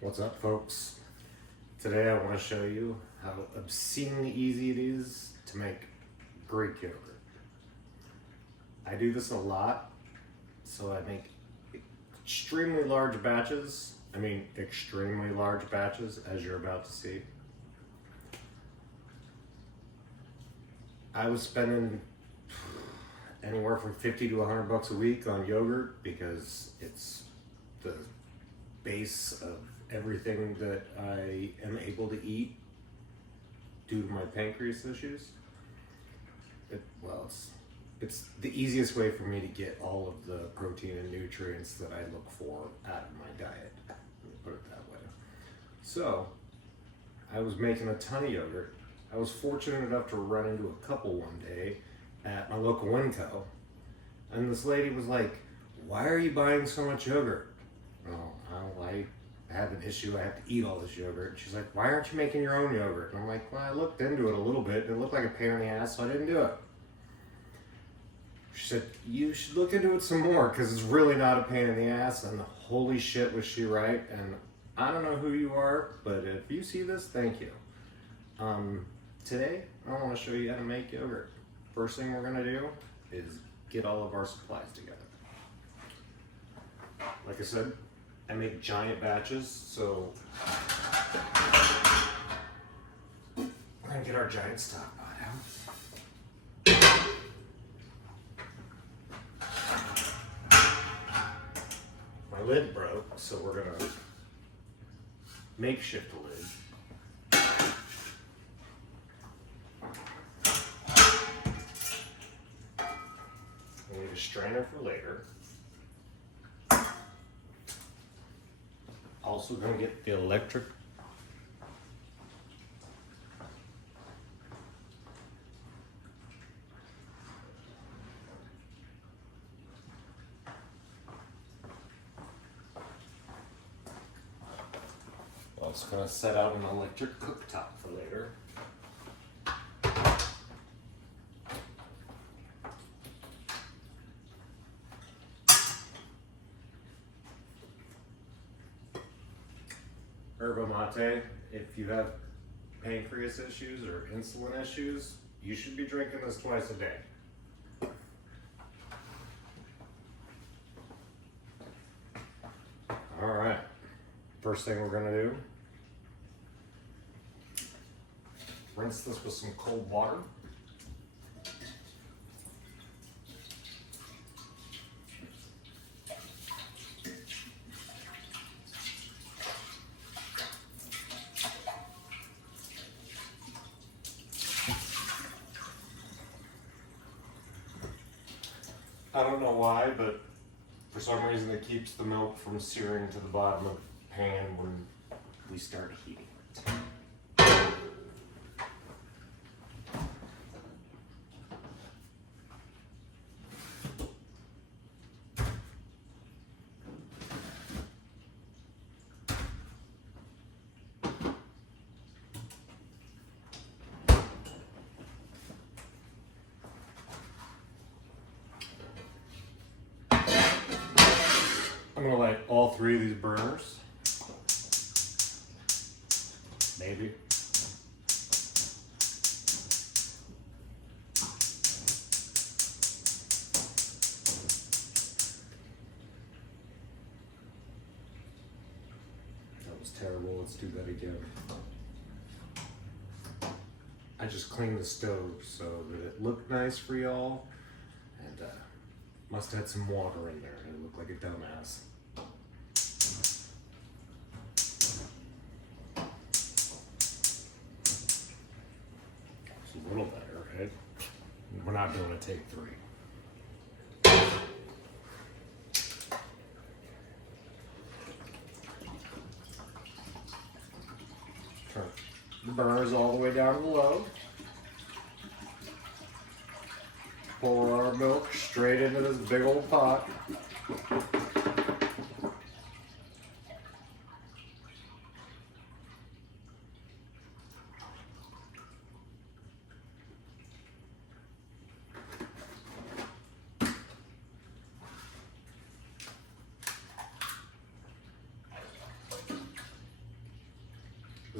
What's up, folks? Today I want to show you how obscenely easy it is to make Greek yogurt. I do this a lot, so I make extremely large batches. Extremely large batches, as you're about to see. I was spending anywhere from 50 to 100 bucks a week on yogurt because it's the base of everything that I am able to eat due to my pancreas issues. It's the easiest way for me to get all of the protein and nutrients that I look for out of my diet. Let me put it that way. So, I was making a ton of yogurt. I was fortunate enough to run into a couple one day at my local Winco, and this lady was like, "Why are you buying so much yogurt?" I have an issue. I have to eat all this yogurt. She's like, "Why aren't you making your own yogurt?" And I'm like, "Well, I looked into it a little bit. And it looked like a pain in the ass, so I didn't do it." She said, "You should look into it some more because it's really not a pain in the ass." And holy shit, was she right? And I don't know who you are, but if you see this, thank you. Today, I want to show you how to make yogurt. First thing we're gonna do is get all of our supplies together. Like I said, I make giant batches, so we're gonna get our giant stock pot out. My lid broke, so we're gonna makeshift a lid. We need a strainer for later. Also gonna get the electric also gonna set out an electric cooktop for later. Yerba mate, if you have pancreas issues or insulin issues, you should be drinking this twice a day. All right, first thing we're gonna do, rinse this with some cold water. I don't know why, but for some reason it keeps the milk from searing to the bottom of the pan when we start heating it. I'm gonna light all three of these burners. Maybe. That was terrible. Let's do that again. I just cleaned the stove so that it looked nice for y'all, and must have had some water in there. It looked like a dumbass. It's a little better, right? We're not doing a take three. Turn the burners all the way down to low. Pour our milk straight into this big old pot.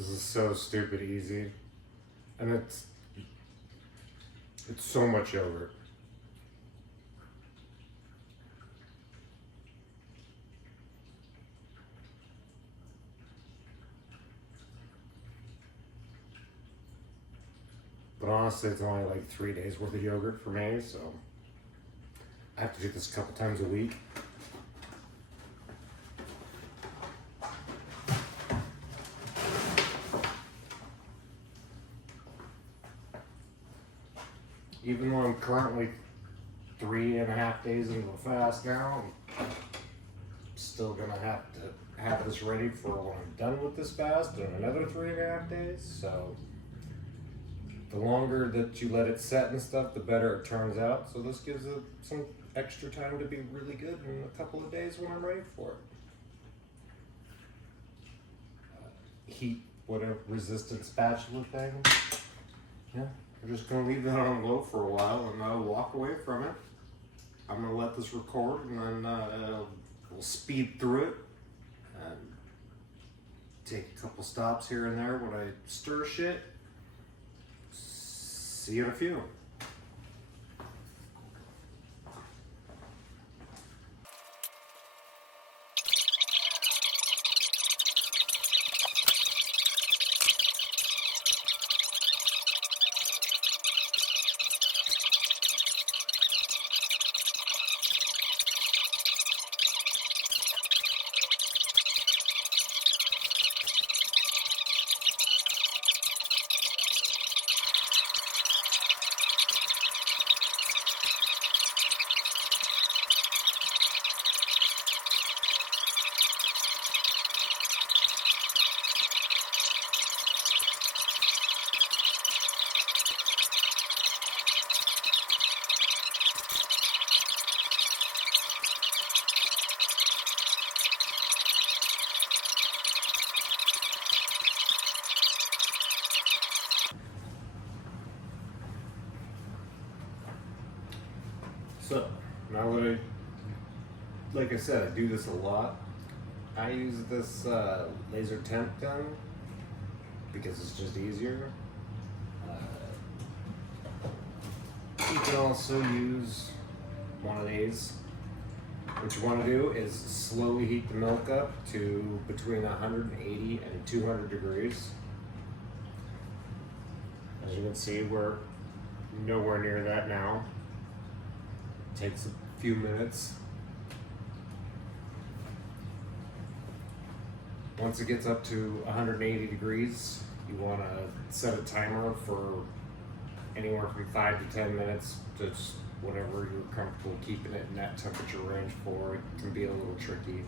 This is so stupid easy. And it's so much yogurt. But honestly, it's only like 3 days worth of yogurt for me, so I have to do this a couple times a week. Even though I'm currently 3.5 days into a fast now, I'm still gonna have to have this ready for when I'm done with this fast in another 3.5 days. So the longer that you let it set and stuff, the better it turns out. So this gives it some extra time to be really good in a couple of days when I'm ready for it. Heat, whatever, resistant spatula thing. Yeah, we're just gonna leave that on low for a while and I'll walk away from it. I'm gonna let this record and then we'll speed through it and take a couple stops here and there when I stir shit. See you in a few. So, now that like I said, I do this a lot. I use this laser temp gun because it's just easier. You can also use one of these. What you want to do is slowly heat the milk up to between 180 and 200 degrees. As you can see, we're nowhere near that now. Takes a few minutes. Once it gets up to 180 degrees, you want to set a timer for anywhere from 5 to 10 minutes, just whatever you're comfortable keeping it in that temperature range for. It can be a little tricky.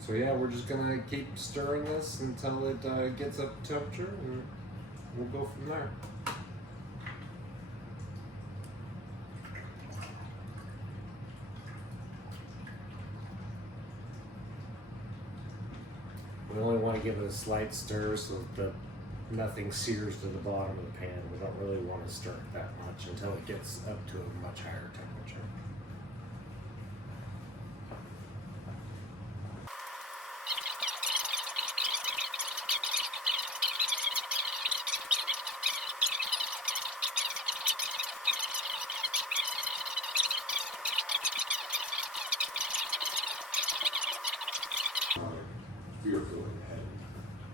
So yeah, we're just gonna keep stirring this until it gets up to temperature, and we'll go from there. We only want to give it a slight stir so that nothing sears to the bottom of the pan. We don't really want to stir it that much until it gets up to a much higher temperature. Fearful and heavy.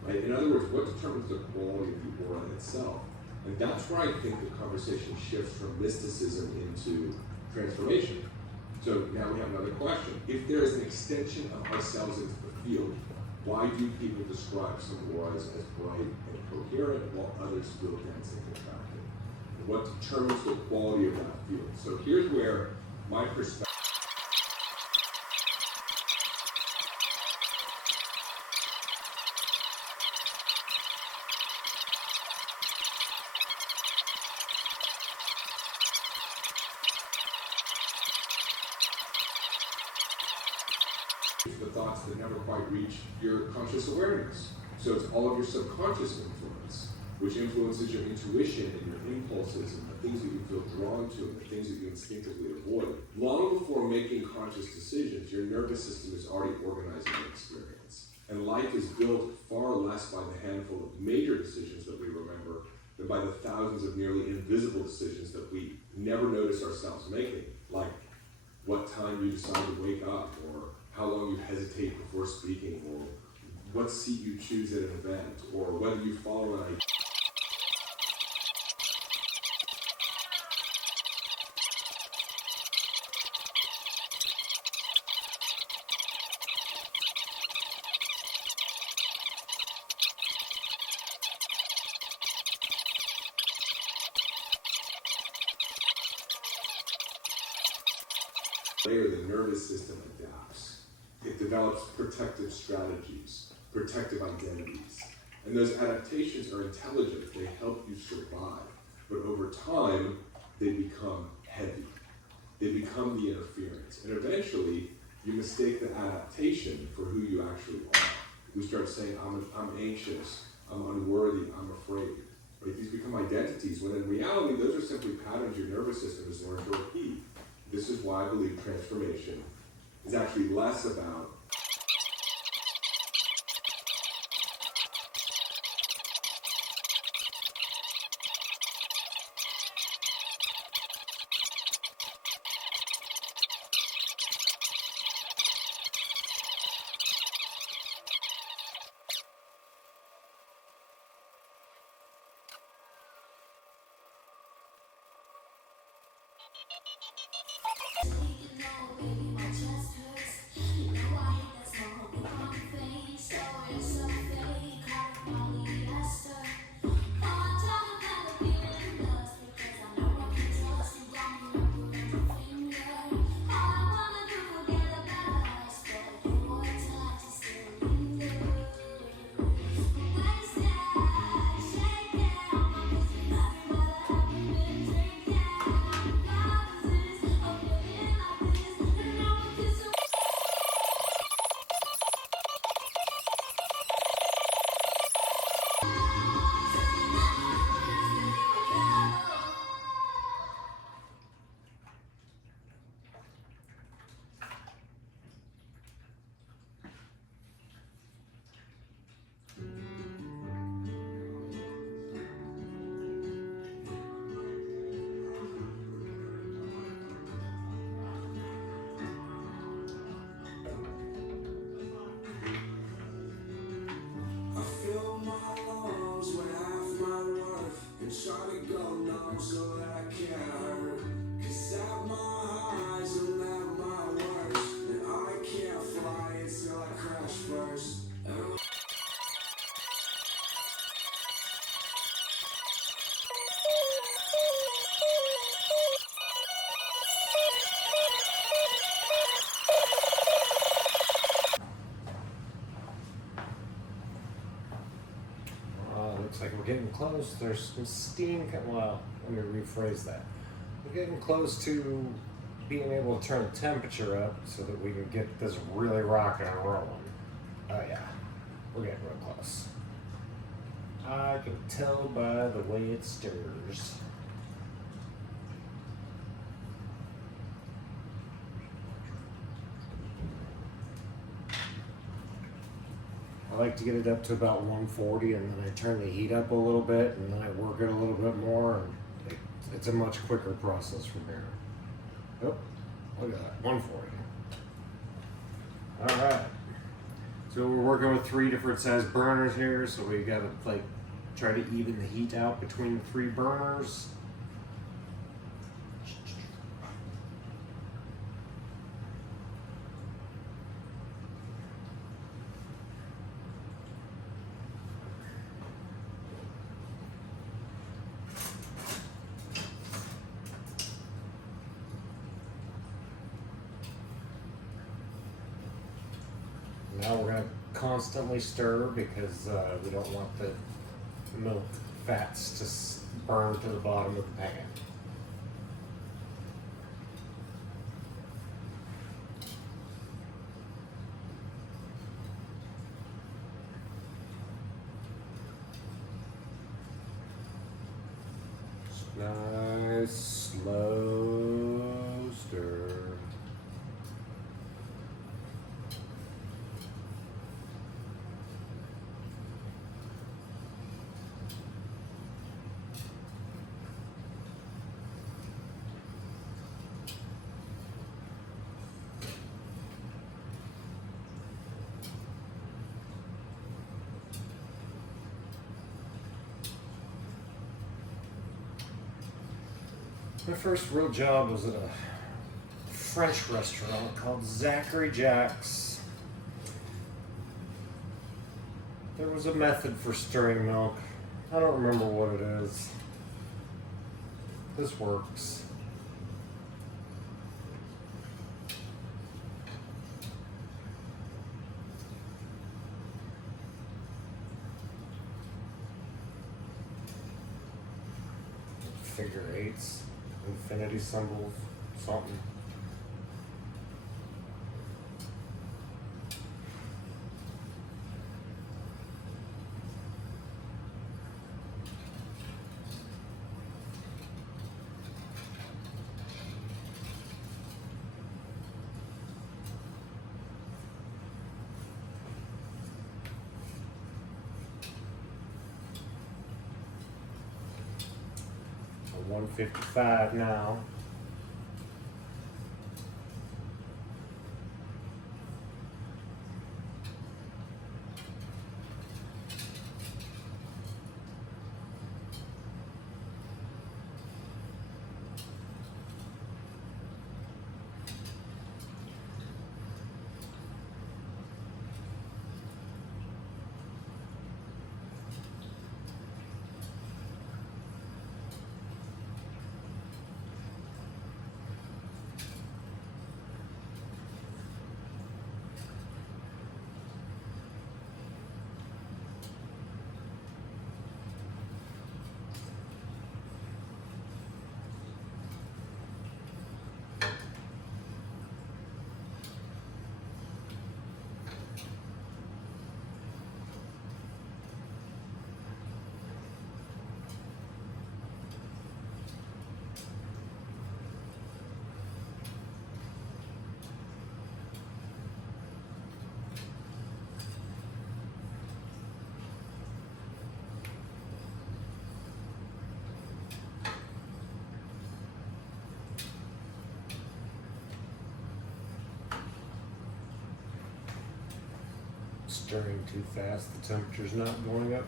Right? In other words, what determines the quality of the aura itself? And that's where I think the conversation shifts from mysticism into transformation. So now we have another question. If there is an extension of ourselves into the field, why do people describe some auras as bright and coherent while others feel dense and contracted? And what determines the quality of that field? So here's where my perspective. The thoughts that never quite reach your conscious awareness. So it's all of your subconscious influence which influences your intuition and your impulses and the things that you feel drawn to and the things that you instinctively avoid. Long before making conscious decisions, your nervous system is already organizing the experience. And life is built far less by the handful of major decisions that we remember than by the thousands of nearly invisible decisions that we never notice ourselves making, like what time you decide to wake up, or how long you hesitate before speaking, or what seat you choose at an event, or whether you follow an idea. Later, the nervous system adapts. It develops protective strategies, protective identities. And those adaptations are intelligent. They help you survive. But over time, they become heavy. They become the interference. And eventually, you mistake the adaptation for who you actually are. You start saying, I'm anxious, I'm unworthy, I'm afraid. Right? These become identities, when in reality, those are simply patterns your nervous system has learned to repeat. This is why I believe transformation is actually less about so that I can't hurt. 'Cause at my highs I'm at my worst, and I can't fly until I crash first. Looks like we're getting close. There's some steam. Well, let me rephrase that. We're getting close to being able to turn the temperature up so that we can get this really rocking and rolling. Oh yeah, we're getting real close. I can tell by the way it stirs. I like to get it up to about 140, and then I turn the heat up a little bit, and then I work it a little bit more, and it's a much quicker process from there. Oh, look at that, 140. All right. So we're working with 3 different size burners here, so we gotta like try to even the heat out between the 3 burners. Now we're going to constantly stir because we don't want the milk fats to burn to the bottom of the pan. Nice slow stir. My first real job was at a French restaurant called Zachary Jack's. There was a method for stirring milk. I don't remember what it is. This works. Figure eights, infinity symbols, something. So 155 now. Stirring too fast, the temperature's not going up.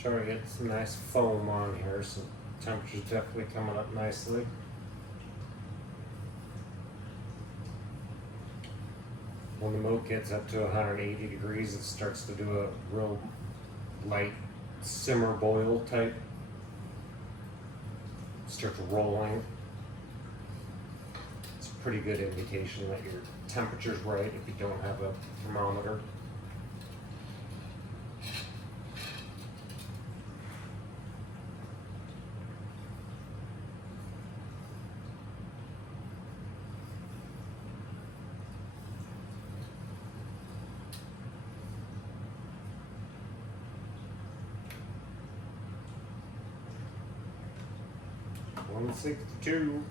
Try to get some nice foam on here, so temperature's definitely coming up nicely. When the milk gets up to 180 degrees, it starts to do a real light simmer boil type. Starts rolling. It's a pretty good indication that your temperature's right if you don't have a thermometer. One 62.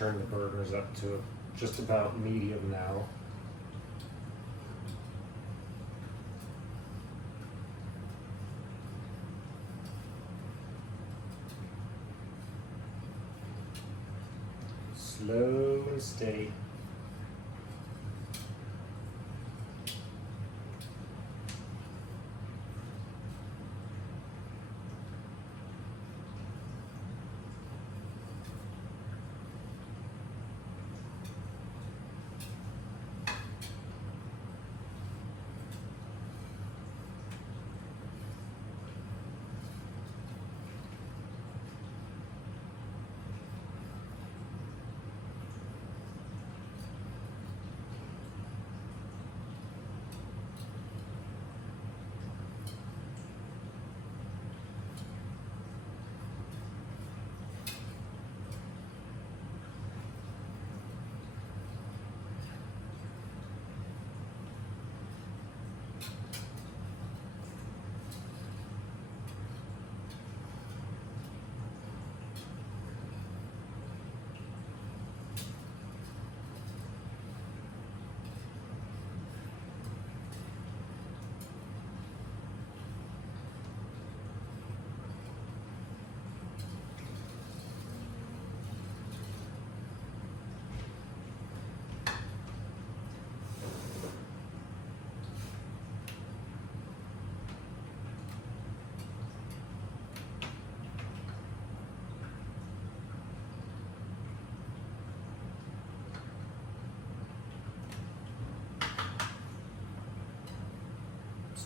turn the burners up to just about medium now. Slow and steady.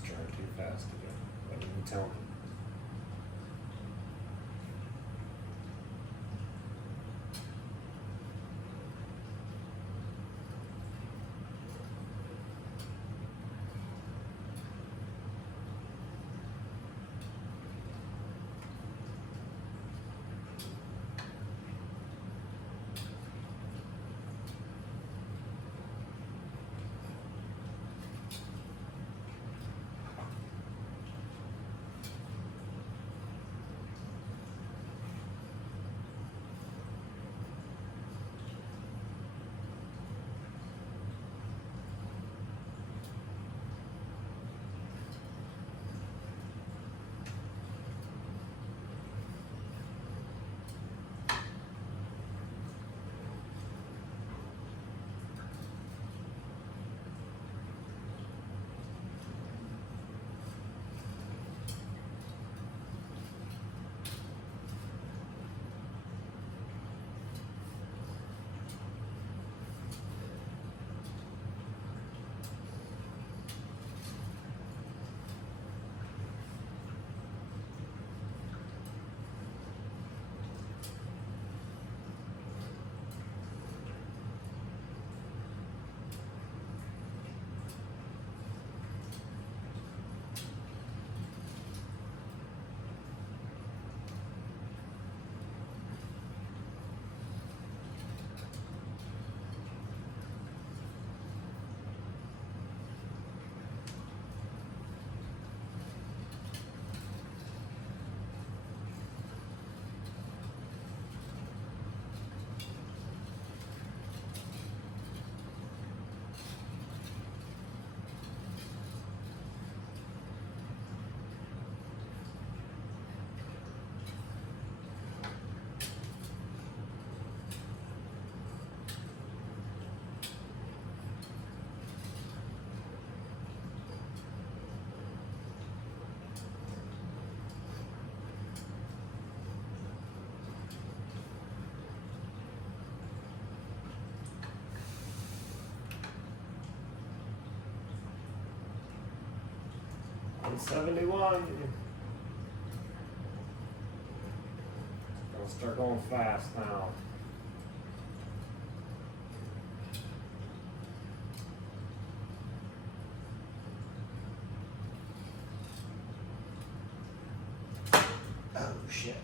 Trying too fast again. What did you tell me? I'm 71. Gonna start going fast now. Oh shit.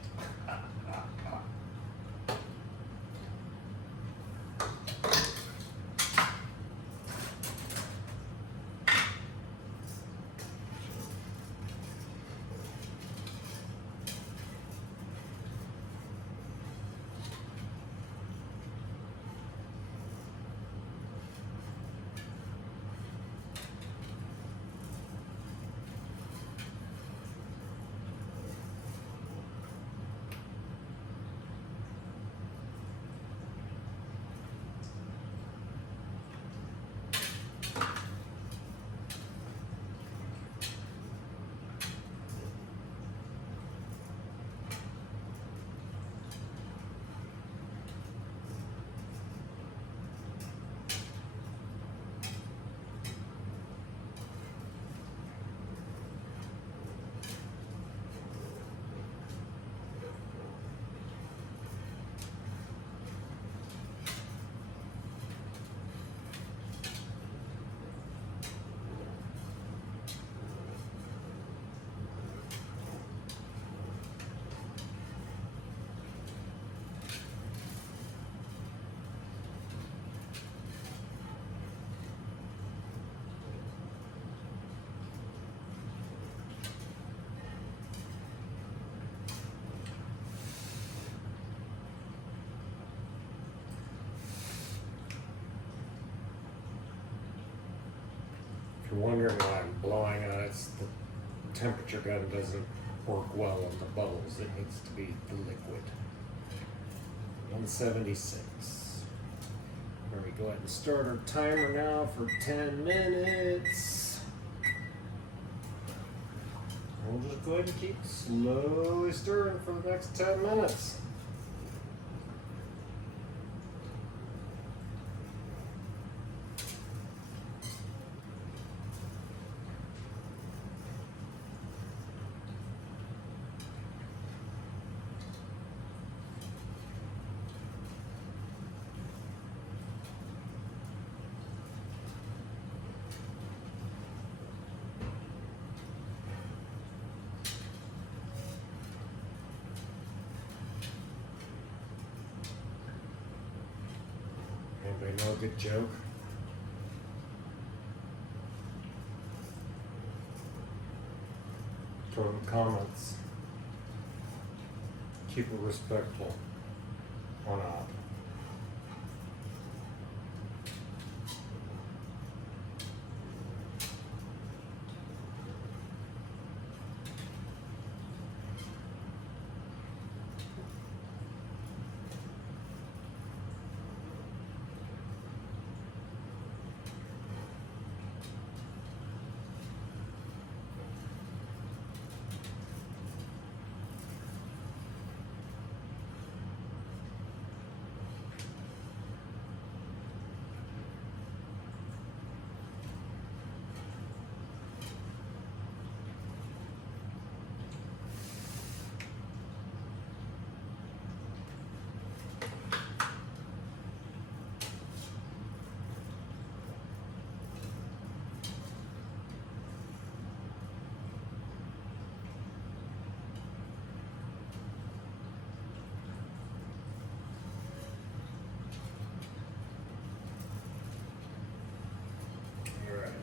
wondering why I'm blowing on it, it's the temperature gun doesn't work well on the bubbles. It needs to be the liquid. 176. Where we go ahead and start our timer now for 10 minutes. We'll just go ahead and keep slowly stirring for the next 10 minutes. Anybody know a good joke? Throw in the comments. Keep it respectful or not.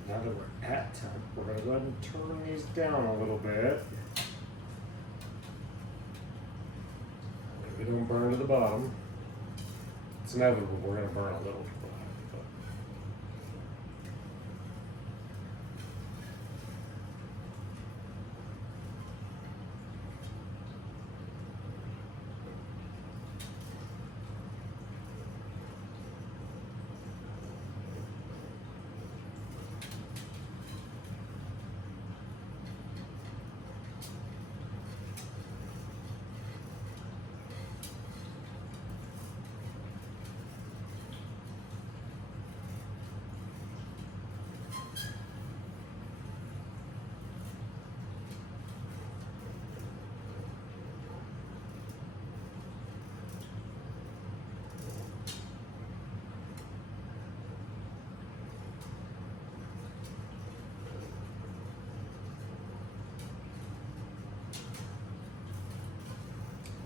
Now that we're at temp, we're going to go ahead and turn these down a little bit. We don't burn to the bottom. It's inevitable we're going to burn a little to the bottom. But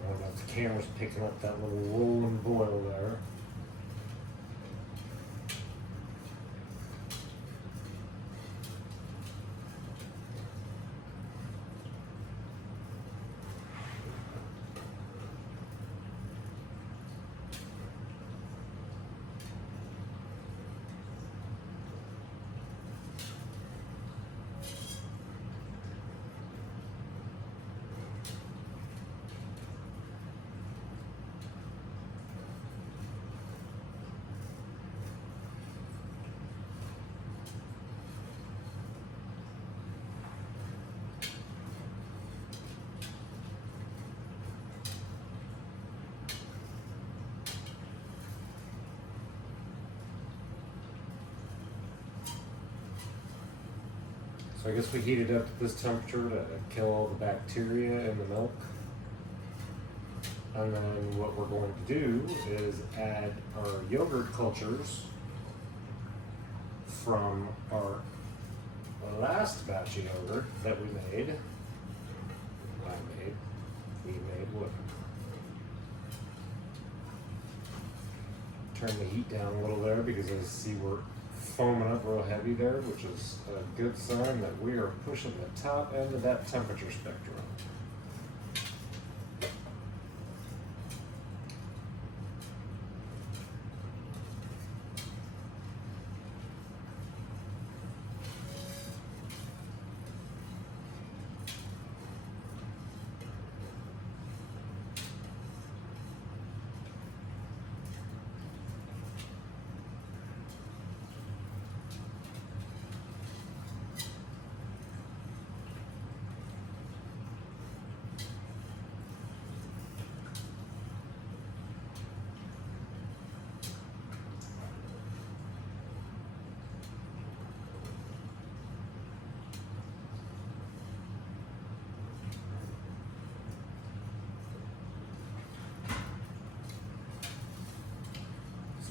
I don't know if the camera's picking up that little rolling boil there. So I guess we heat it up to this temperature to kill all the bacteria in the milk. And then what we're going to do is add our yogurt cultures from our last batch of yogurt that we made. We made what? Turn the heat down a little there because I see we're foaming up real heavy there, which is a good sign that we are pushing the top end of that temperature spectrum.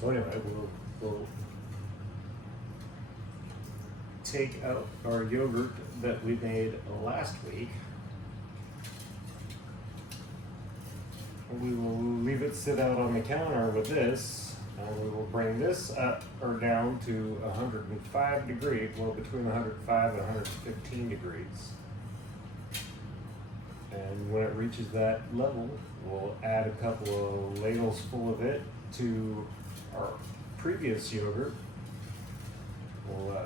So anyway, we'll take out our yogurt that we made last week. We will leave it sit out on the counter with this, and we will bring this up or down to 105 degrees, well, between 105 and 115 degrees. And when it reaches that level, we'll add a couple of ladles full of it to our previous yogurt. We'll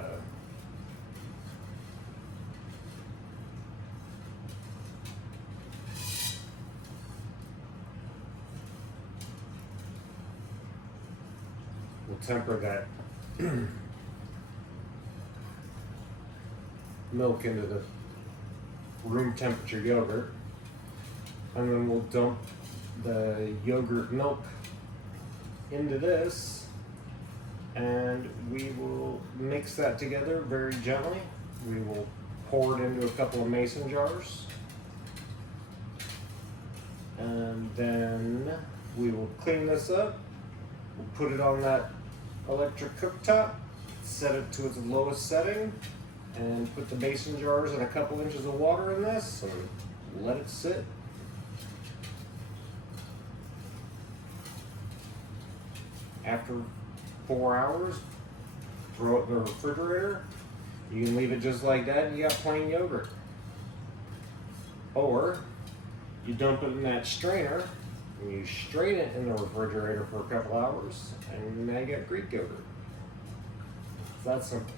temper that milk into the room temperature yogurt, and then we'll dump the yogurt milk into this, and we will mix that together very gently. We will pour it into a couple of mason jars, and then we will clean this up. We'll put it on that electric cooktop, set it to its lowest setting, and put the mason jars and a couple inches of water in this and let it sit. After 4 hours, throw it in the refrigerator. You can leave it just like that and you got plain yogurt. Or you dump it in that strainer and you strain it in the refrigerator for a couple hours, and now you got Greek yogurt. It's that simple.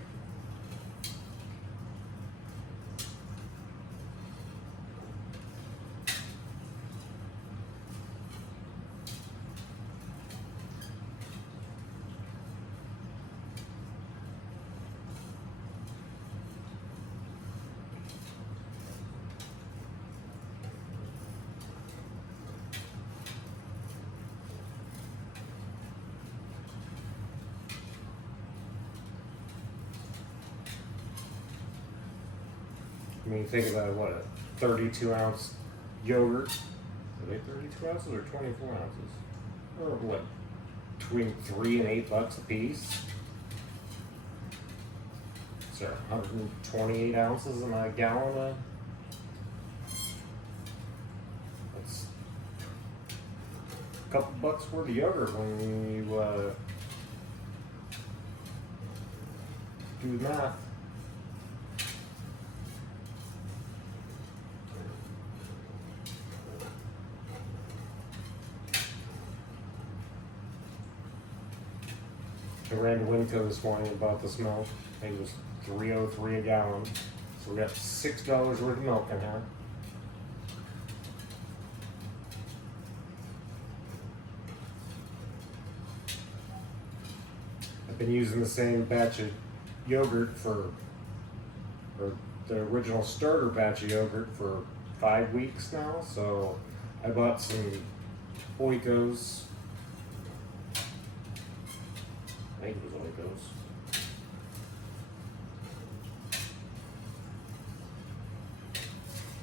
I mean, think about what, a 32 ounce yogurt. Are they 32 ounces or 24 ounces? Or what, between $3 and $8 a piece? So 128 ounces in a gallon of, that's a couple bucks worth of yogurt when you do the math. I ran to Winco this morning and bought this milk. I think it was $3.03 a gallon. So we got $6 worth of milk in here. I've been using the same batch of yogurt or the original starter batch of yogurt for 5 weeks now. So I bought some Oikos. I think it was Oikos.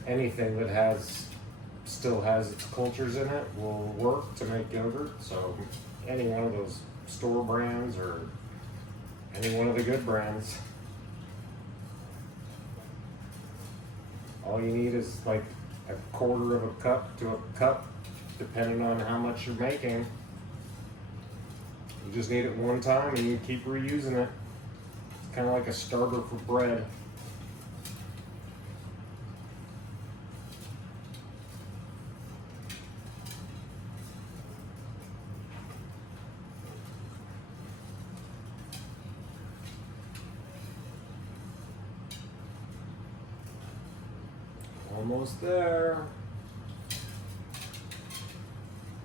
Anything that still has its cultures in it will work to make yogurt. So any one of those store brands or any one of the good brands. All you need is like a quarter of a cup to a cup, depending on how much you're making. You just need it one time and you keep reusing it. It's kind of like a starter for bread. Almost there.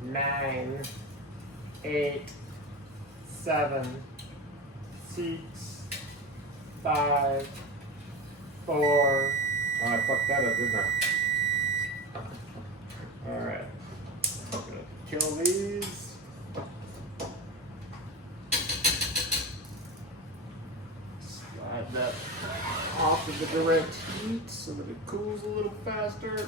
9, 8, 7, 6, 5, 4. Oh, I fucked that up, didn't I? Alright. I'm gonna kill these. Slide that off of the direct heat so that it cools a little faster.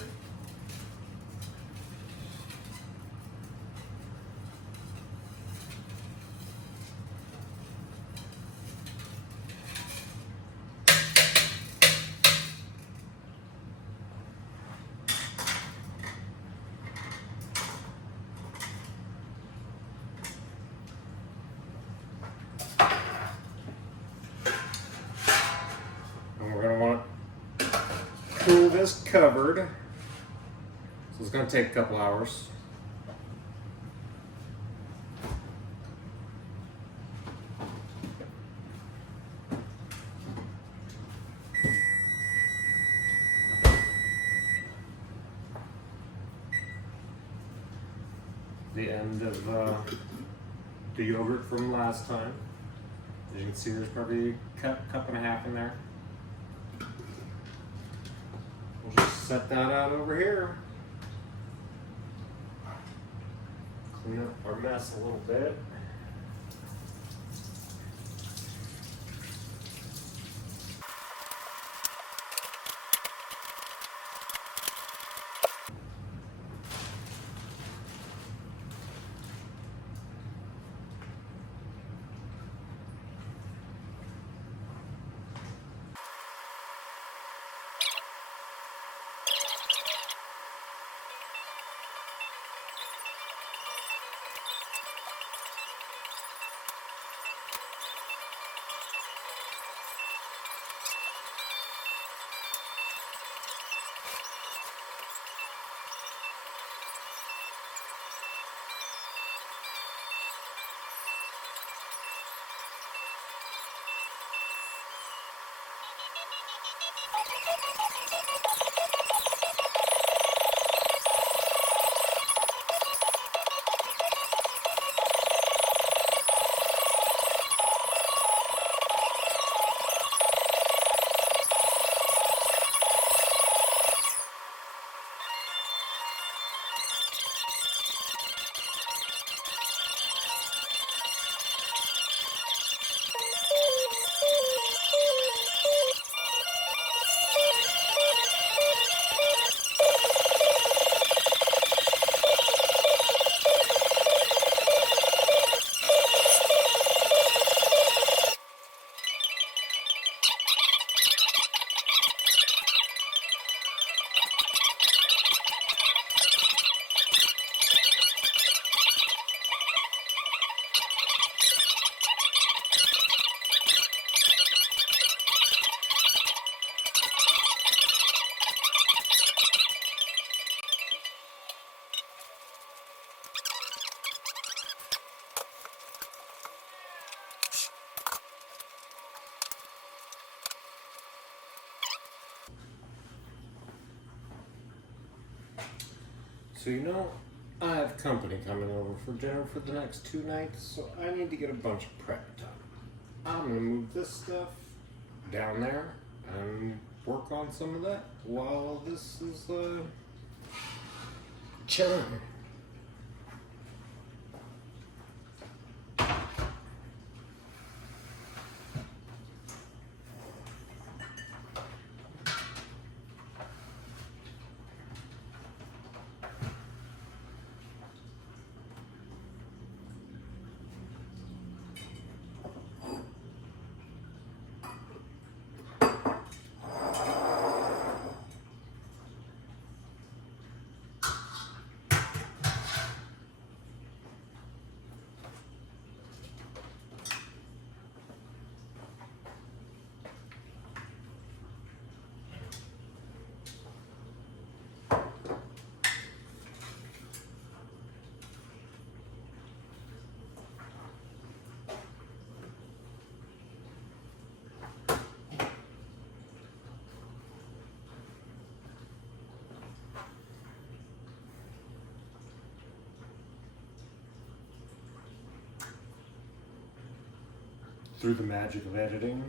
is covered, so it's going to take a couple hours. The end of the yogurt from last time. As you can see, there's probably a cup and a half in there. We'll just set that out over here. Clean up our mess a little bit. So I have company coming over for dinner for the next 2 nights, so I need to get a bunch of prep done. I'm gonna move this stuff down there and work on some of that while this is chilling. Through the magic of editing.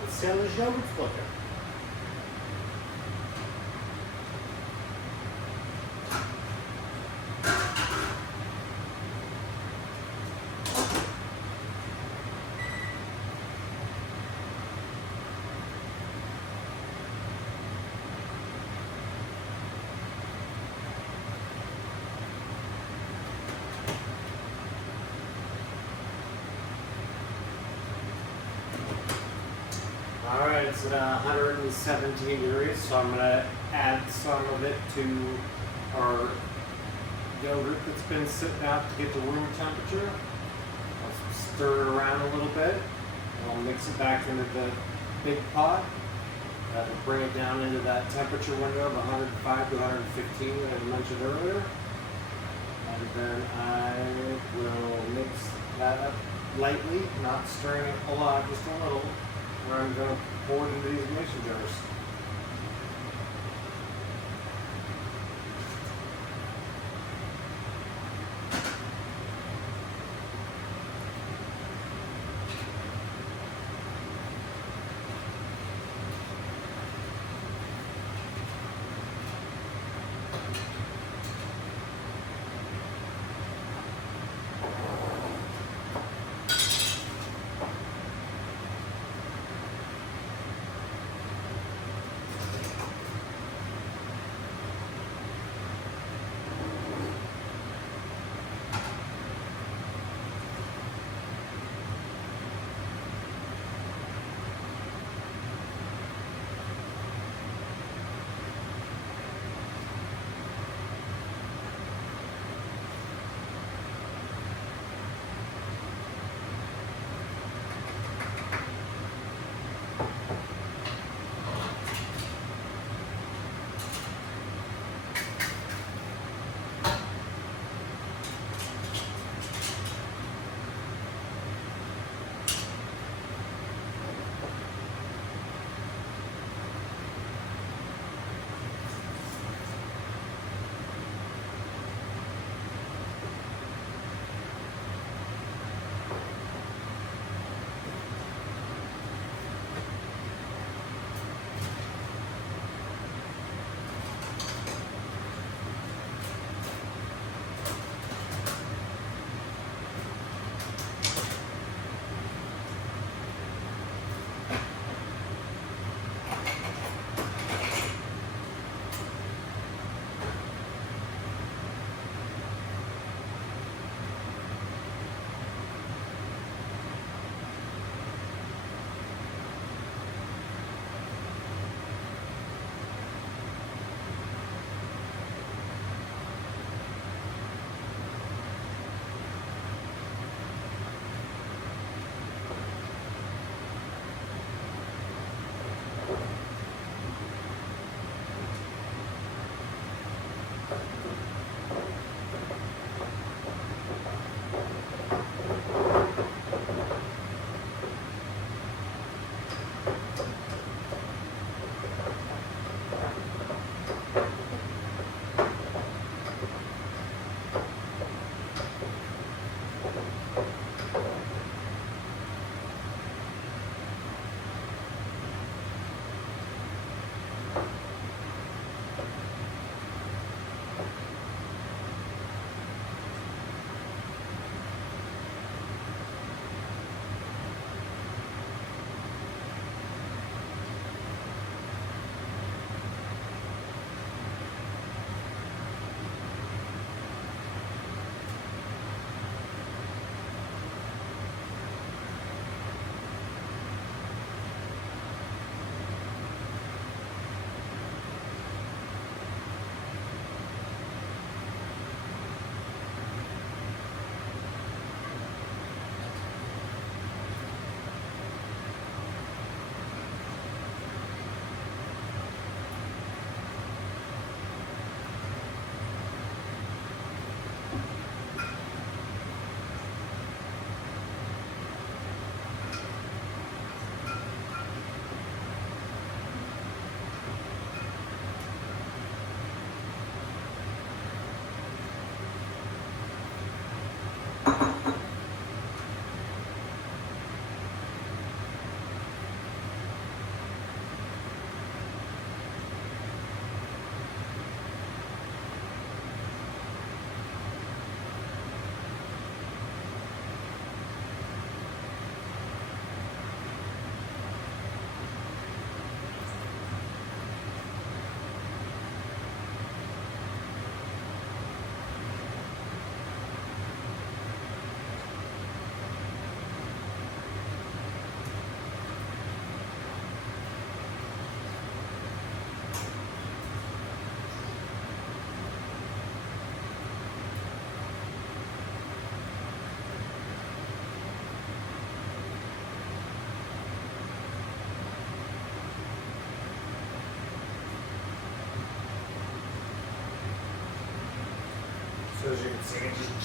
Let's see how this yogurt's looking. Alright, it's at 117 degrees, so I'm going to add some of it to our yogurt that's been sitting out to get to room temperature. I'll stir it around a little bit. And I'll mix it back into the big pot. That'll bring it down into that temperature window of 105 to 115 that I mentioned earlier. And then I will mix that up lightly, not stirring it a lot, just a little, where I'm going to pour it into these mason jars.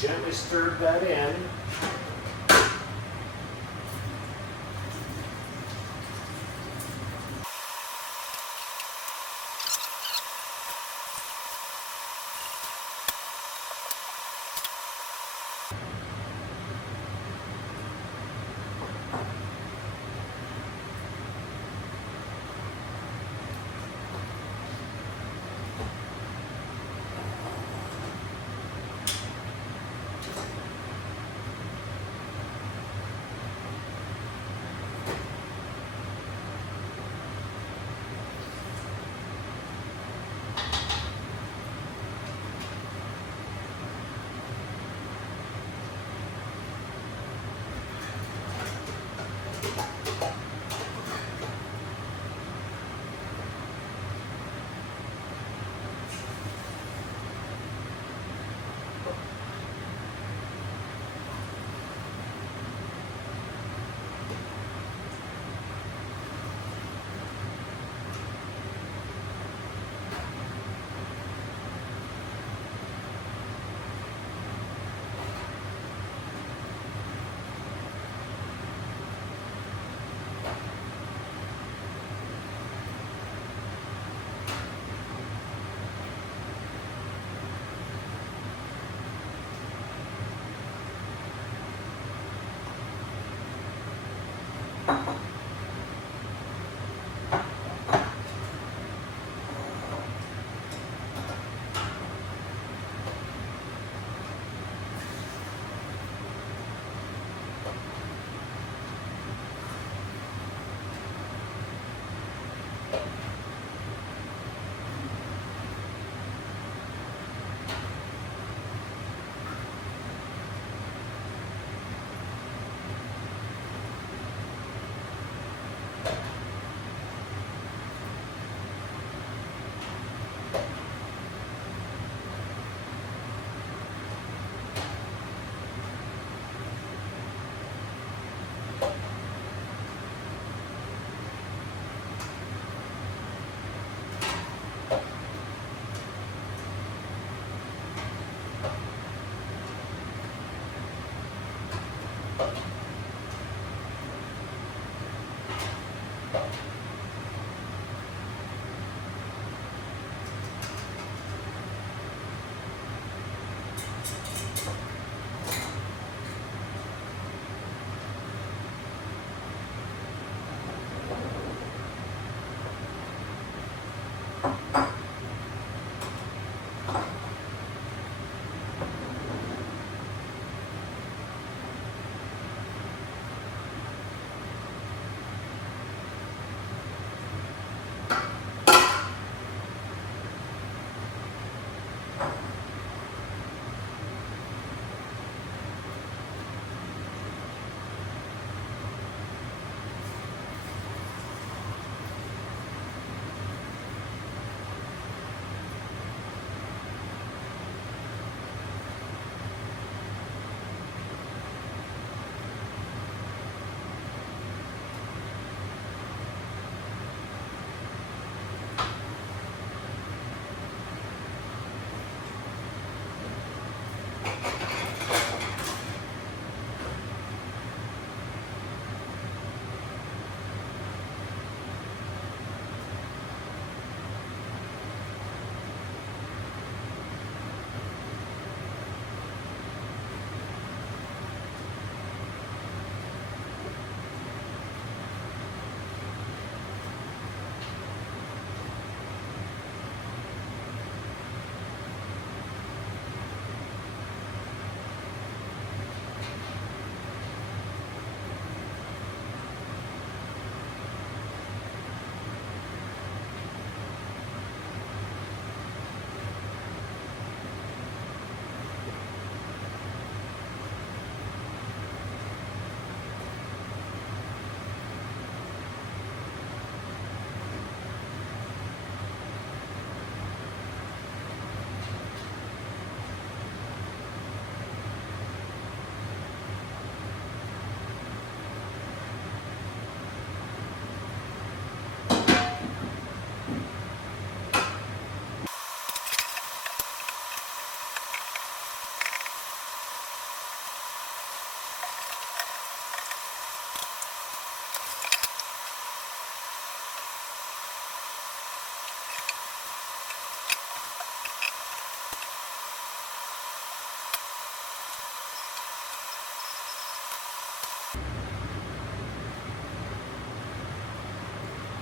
gently stirred that in.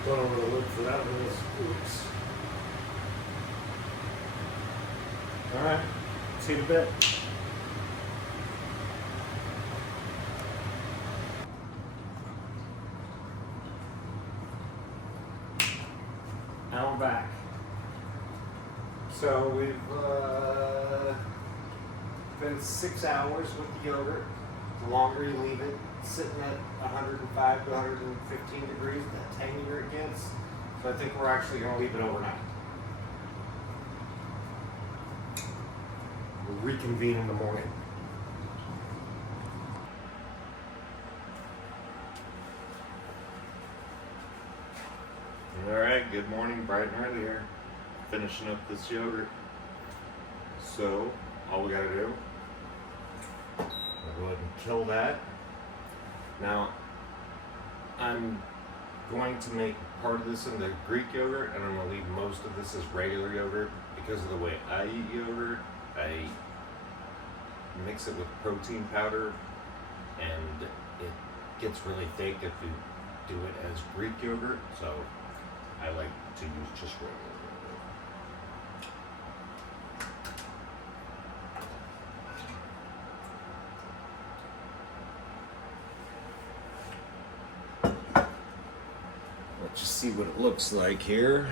Going over the lid for that one. Oops. Alright, see you in a bit. Now I'm back. So we've been 6 hours with the yogurt. The longer you leave it sitting at 105 to 115 degrees, the tangier it gets. So I think we're actually going to leave it overnight. We'll reconvene in the morning. Alright, good morning, bright and early here. Finishing up this yogurt. So, all we gotta do, I'll go ahead and kill that. Now, I'm going to make part of this into Greek yogurt, and I'm going to leave most of this as regular yogurt because of the way I eat yogurt. I mix it with protein powder, and it gets really thick if you do it as Greek yogurt. So I like to use just regular yogurt. Let's just see what it looks like here.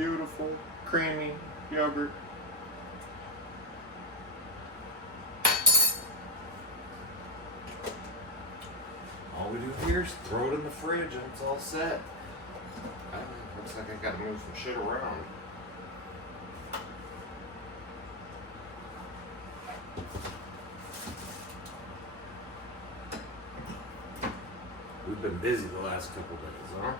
beautiful, creamy yogurt. All we do here is throw it in the fridge and it's all set. Looks like I gotta move some shit around. We've been busy the last couple days, huh?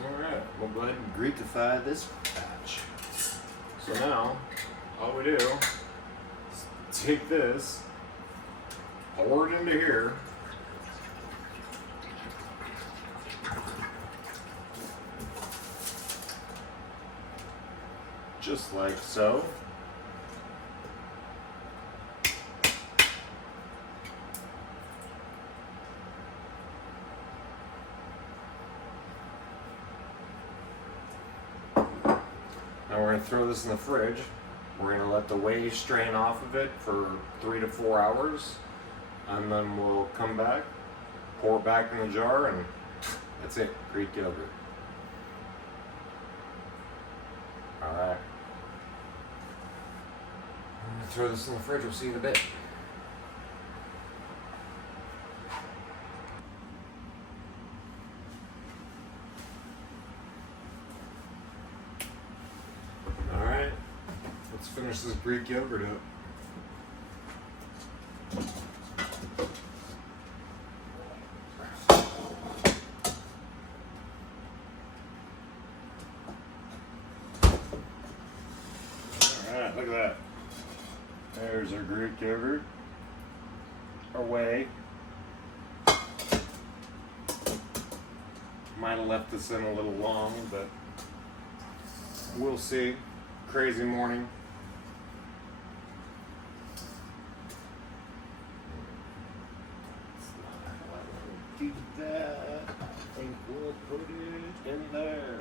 Alright, we'll go ahead and Greekify this batch. So now, all we do is take this, pour it into here, just like so. Now we're going to throw this in the fridge. We're going to let the whey strain off of it for 3 to 4 hours. And then we'll come back, pour it back in the jar, and that's it. Greek yogurt. Alright. I'm going to throw this in the fridge. We'll see you in a bit. Alright, let's finish this Greek yogurt up. Alright, look at that. There's our Greek yogurt. Our whey. Might have left this in a little long, but we'll see. Crazy morning. Do that. I think we'll put it in there.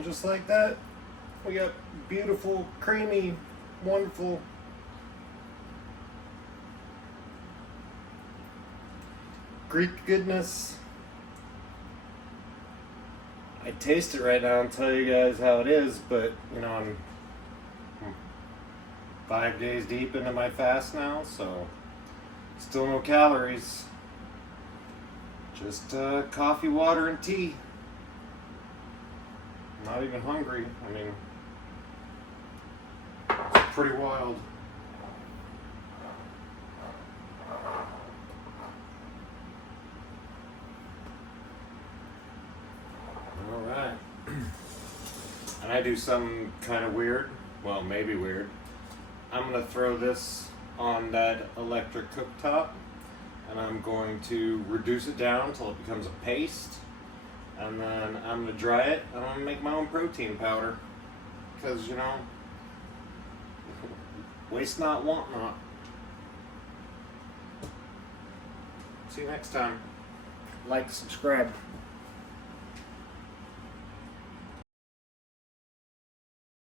And just like that, we got beautiful, creamy, wonderful Greek goodness. I taste it right now and tell you guys how it is, but you know, I'm 5 days deep into my fast now, so still no calories. Just coffee, water, and tea. Not even hungry. I mean, it's pretty wild. Alright. And I do something kind of weird. Well, maybe weird. I'm going to throw this on that electric cooktop. And I'm going to reduce it down until it becomes a paste. And then I'm going to dry it. And I'm going to make my own protein powder. Because, you know, waste not, want not. See you next time. Like, subscribe.